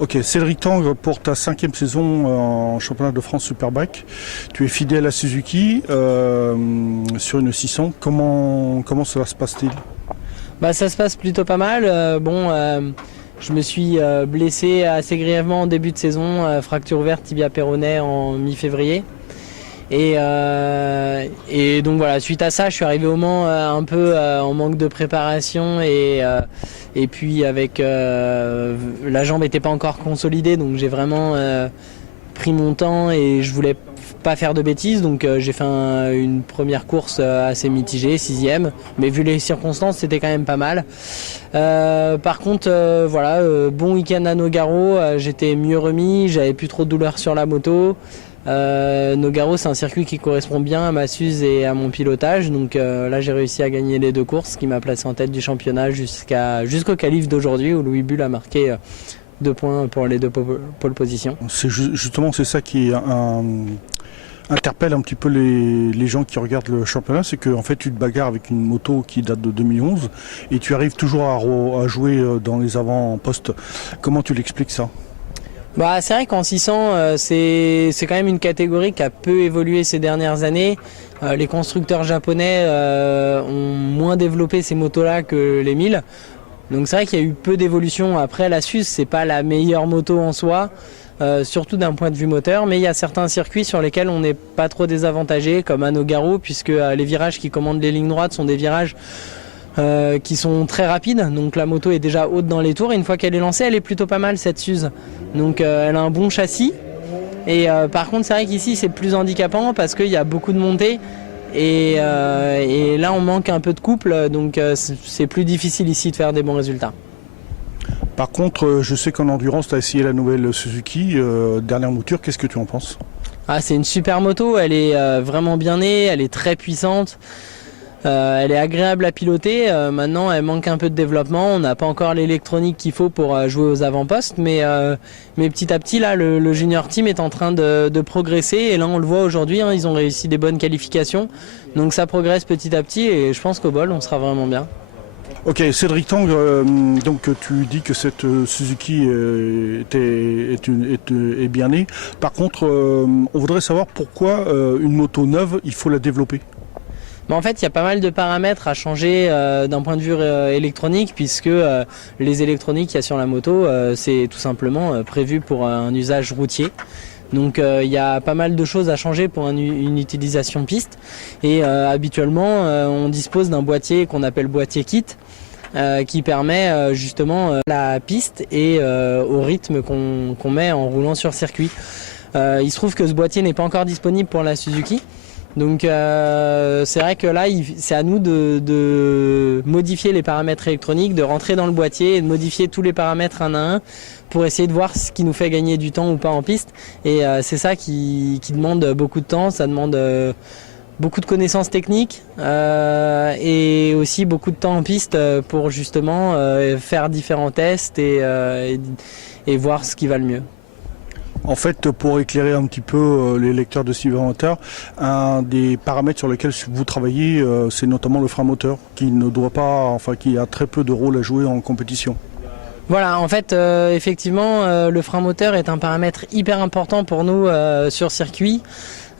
Ok, Cédric Tangre, pour ta 5e saison en championnat de France Superbike, tu es fidèle à Suzuki sur une 600. Comment cela se passe-t-il? Bah, ça se passe plutôt pas mal. Je me suis blessé assez grièvement en début de saison, fracture ouverte tibia péroné en mi-février. Et donc voilà, suite à ça, je suis arrivé au Mans un peu en manque de préparation et puis avec la jambe n'était pas encore consolidée, donc j'ai vraiment pris mon temps et je voulais pas faire de bêtises, donc j'ai fait une première course assez mitigée, 6e, mais vu les circonstances, c'était quand même pas mal. Par contre, bon week-end à Nogaro, j'étais mieux remis, j'avais plus trop de douleurs sur la moto. Nogaro, c'est un circuit qui correspond bien à ma Suze et à mon pilotage, donc là j'ai réussi à gagner les 2 courses, ce qui m'a placé en tête du championnat jusqu'au qualif d'aujourd'hui où Louis Bull a marqué 2 points pour les 2 pole positions. C'est ça qui interpelle un petit peu les gens qui regardent le championnat, c'est que en fait tu te bagarres avec une moto qui date de 2011 et tu arrives toujours à jouer dans les avant-postes. Comment tu l'expliques ça? Bah, c'est vrai qu'en 600, c'est quand même une catégorie qui a peu évolué ces dernières années. Les constructeurs japonais ont moins développé ces motos-là que les 1000. Donc c'est vrai qu'il y a eu peu d'évolution. Après, la Suze, c'est pas la meilleure moto en soi, surtout d'un point de vue moteur. Mais il y a certains circuits sur lesquels on n'est pas trop désavantagé, comme à Nogaro, puisque les virages qui commandent les lignes droites sont des virages qui sont très rapides, donc la moto est déjà haute dans les tours et une fois qu'elle est lancée, elle est plutôt pas mal cette Suze. Donc elle a un bon châssis et par contre c'est vrai qu'ici c'est plus handicapant parce qu'il y a beaucoup de montées et là on manque un peu de couple, donc c'est plus difficile ici de faire des bons résultats. Par contre, je sais qu'en endurance tu as essayé la nouvelle Suzuki, dernière mouture, qu'est-ce que tu en penses? C'est une super moto, elle est vraiment bien née, elle est très puissante. Elle est agréable à piloter, maintenant elle manque un peu de développement, on n'a pas encore l'électronique qu'il faut pour jouer aux avant-postes, mais petit à petit là le junior team est en train de progresser et là on le voit aujourd'hui, ils ont réussi des bonnes qualifications, donc ça progresse petit à petit et je pense qu'au bol on sera vraiment bien. Ok, Cédric Tangre, donc tu dis que cette Suzuki est bien née. Par contre, on voudrait savoir pourquoi une moto neuve, il faut la développer. En fait, il y a pas mal de paramètres à changer d'un point de vue électronique puisque les électroniques qu'il y a sur la moto, c'est tout simplement prévu pour un usage routier. Donc il y a pas mal de choses à changer pour une utilisation piste et habituellement on dispose d'un boîtier qu'on appelle boîtier kit qui permet justement la piste et au rythme qu'on met en roulant sur circuit. Il se trouve que ce boîtier n'est pas encore disponible pour la Suzuki. Donc c'est vrai que là c'est à nous de modifier les paramètres électroniques, de rentrer dans le boîtier et de modifier tous les paramètres un à un pour essayer de voir ce qui nous fait gagner du temps ou pas en piste. Et c'est ça qui demande beaucoup de temps, ça demande beaucoup de connaissances techniques et aussi beaucoup de temps en piste pour justement faire différents tests et voir ce qui va le mieux. En fait, pour éclairer un petit peu les lecteurs de Silver Motor, un des paramètres sur lesquels vous travaillez, c'est notamment le frein moteur, qui a très peu de rôle à jouer en compétition. Voilà, en fait, effectivement, le frein moteur est un paramètre hyper important pour nous sur circuit.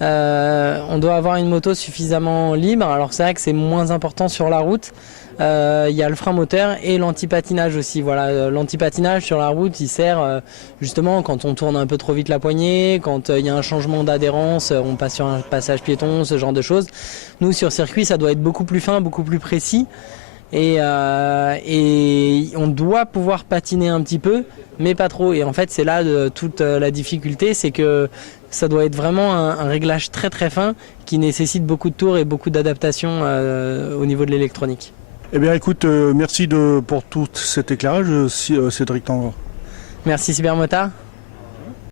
On doit avoir une moto suffisamment libre, alors c'est vrai que c'est moins important sur la route. Il y a le frein moteur et l'antipatinage aussi. Voilà, l'antipatinage sur la route, il sert justement quand on tourne un peu trop vite la poignée, quand il y a un changement d'adhérence, on passe sur un passage piéton, ce genre de choses. Nous, sur circuit, ça doit être beaucoup plus fin, beaucoup plus précis. Et on doit pouvoir patiner un petit peu, mais pas trop. Et en fait, c'est là toute la difficulté, c'est que ça doit être vraiment un réglage très très fin qui nécessite beaucoup de tours et beaucoup d'adaptation au niveau de l'électronique. Eh bien écoute, merci pour tout cet éclairage, Cédric Tangre. Merci Cybermotard.